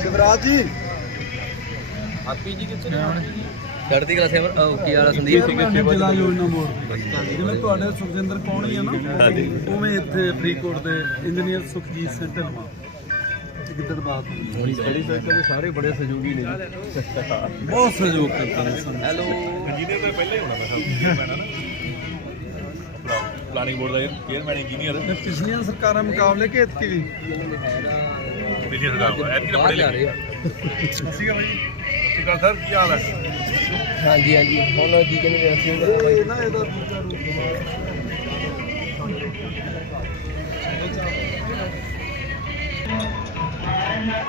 ਸ਼ਿਵਰਾਜ ਜੀ। ਚੜ੍ਹਦੀ ਕਲਾ ਸੇਵਰ ਕੀ ਵਾਲਾ ਸੰਦੀਪ ਸਿੰਘ। ਜ਼ਿਲ੍ਹਾ ਯੋਜਨਾ ਜਿਵੇਂ ਤੁਹਾਡੇ ਸੁਖਜਿੰਦਰ ਕੌਣੀ ਆ ਨਾ ਉਵੇਂ ਇੱਥੇ ਫਰੀਦਕੋਟ ਦੇ ਇੰਜੀਨੀਅਰ ਸੁਖਜੀਤ ਸਿੰਘ ਢਿਲਮਾ ਗਿੱਦੜ ਬਾਤ ਸਟੱਡੀ ਸਰਕਲ ਦੇ ਸਾਰੇ ਬੜੇ ਸਹਿਯੋਗੀ ਨੇ ਬਹੁਤ ਸਹਿਯੋਗ ਕਰਦੇ ਨੇ ਸਾਨੂੰ। ਹੈਲੋ। ਇੰਜੀਨੀਅਰ ਤਾਂ ਪਹਿਲਾਂ ਹੀ ਹੋਣਾ ਮੈਂ ਸਮਝਦਾ ਨਾ ਪਲਾਨਿੰਗ ਬੋਰਡ ਦਾ ਚੇਅਰਮੈਨ ਇੰਜੀਨੀਅਰ ਪਿਛਲੀਆਂ ਸਰਕਾਰਾਂ ਮੁਕਾਬਲੇ ਕਿ ਇਤਕੀ ਵੀ ਪਿਛਲੀ ਸਰਕਾਰ ਐਤਕੀ ਤਾਂ ਪੜੇ ਜਾ ਲਿਖੇ। ਠੀਕ ਹੈ ਭਾਈ ਠੀਕ ਹੈ ਸਰ ਕੀ ਹਾਲ ਹੈ? ਹਾਂਜੀ ਹਾਂਜੀ। ਹੁਣ ਕੀ ਕਹਿੰਦੇ ਨੇ ਅਸੀਂ ਇਹ ਨਾ ਇਹਦਾ ਦੂਜਾ ਰੂਪ। I'm not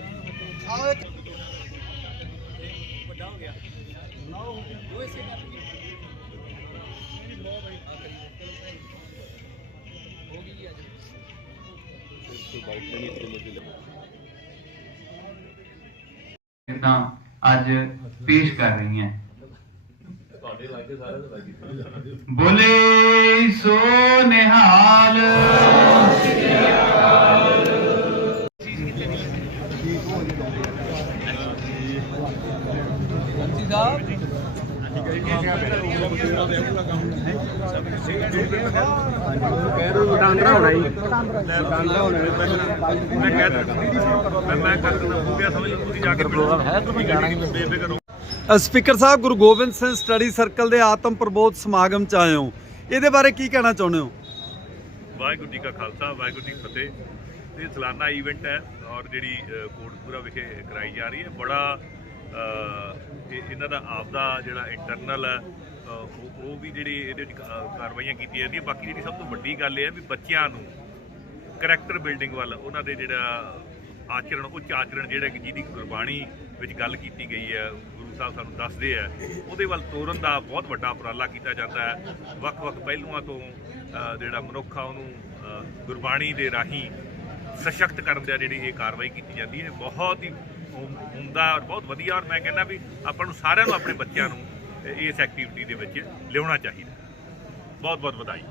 आज पेश कर रही है। बोले सो निहाल। ਕਰ ਰਹੀ ਹੈ ਬੋਲੇ ਸੋ ਨਿਹਾਲ ਮੈਂ ਕਹਿ ਦਿੱਤਾ ਮੈਂ ਮੈਂ ਕਰ ਦਿੰਦਾ ਹੋ ਗਿਆ ਸਮਝ ਲਓ ਤੁਸੀਂ ਜਾ ਕੇ ਪ੍ਰੋਗਰਾਮ ਹੈ ਤੁਸੀਂ ਜਾਣਾ ਹੀ ਬੇਫਿਕਰ ਰਹੋ ਸਪੀਕਰ ਸਾਹਿਬ ਗੁਰੂ ਗੋਬਿੰਦ ਸਿੰਘ ਸਟੱਡੀ ਸਰਕਲ ਦੇ ਆਤਮ ਪ੍ਰਬੋਧ ਸਮਾਗਮ ਚ ਆਏ ਹੋ। ਇਹਦੇ ਬਾਰੇ ਕੀ ਕਹਿਣਾ ਚਾਹੁੰਦੇ ਹੋ? ਵਾਹਿਗੁਰੂ ਜੀ ਕਾ ਖਾਲਸਾ ਵਾਹਿਗੁਰੂ ਜੀ ਕੀ ਫਤਿਹ। ਇਹ ਸਾਲਾਨਾ ਇਵੈਂਟ ਹੈ ਔਰ ਜਿਹੜੀ ਅ, ਕੋਟਕਪੂਰਾ ਵਿਖੇ ਕਰਾਈ ਜਾ ਰਹੀ ਹੈ। ਬੜਾ ਅ, ਇਹ- ਇਹਨਾਂ ਦਾ ਆਪਦਾ ਜਿਹੜਾ ਇੰਟਰਨਲ ਹੈ ਉਹ ਉਹ ਵੀ ਜਿਹੜੀ ਇਹਦੇ ਵਿੱਚ ਕ- ਕਾਰਵਾਈਆਂ ਕੀਤੀਆਂ ਜਾਂਦੀਆਂ। ਬਾਕੀ ਜਿਹੜੀ ਸਭ ਤੋਂ ਵੱਡੀ ਗੱਲ ਇਹ ਹੈ ਵੀ ਬੱਚਿਆਂ ਨੂੰ ਕਰੈਕਟਰ ਬਿਲਡਿੰਗ ਵੱਲ ਉਹਨਾਂ ਦੇ ਜਿਹੜਾ ਆਚਰਣ ਉੱਚ ਆਚਰਣ ਜਿਹੜਾ ਕਿ ਜਿਹਦੀ ਗੁਰਬਾਣੀ ਵਿੱਚ ਗੱਲ ਕੀਤੀ ਗਈ ਹੈ ਗੁਰੂ ਸਾਹਿਬ ਸਾਨੂੰ ਦੱਸਦੇ ਆ ਉਹਦੇ ਵੱਲ ਤੋਰਨ ਦਾ ਬਹੁਤ ਵੱਡਾ ਉਪਰਾਲਾ ਕੀਤਾ ਜਾਂਦਾ ਹੈ। ਵੱਖ-ਵੱਖ ਪਹਿਲੂਆਂ ਤੋਂ ਜਿਹੜਾ ਮਨੁੱਖ ਆ ਉਹਨੂੰ ਗੁਰਬਾਣੀ ਦੇ ਰਾਹੀਂ ਸਸ਼ਕਤ ਕਰਨ ਦਾ ਜਿਹੜੀ ਇਹ ਕਾਰਵਾਈ ਕੀਤੀ ਜਾਂਦੀ ਹੈ। ਬਹੁਤ ਹੀ ਹੁੰਦਾ ਔਰ ਬਹੁਤ ਵਧੀਆ ਔਰ ਮੈਂ ਕਹਿੰਦਾ ਵੀ ਆਪਾਂ ਨੂੰ ਸਾਰਿਆਂ ਨੂੰ ਆਪਣੇ ਬੱਚਿਆਂ ਨੂੰ ਇਸ ਐਕਟੀਵਿਟੀ ਦੇ ਵਿੱਚ ਲਿਆਉਣਾ ਚਾਹੀਦਾ। ਬਹੁਤ ਬਹੁਤ ਵਧਾਈ।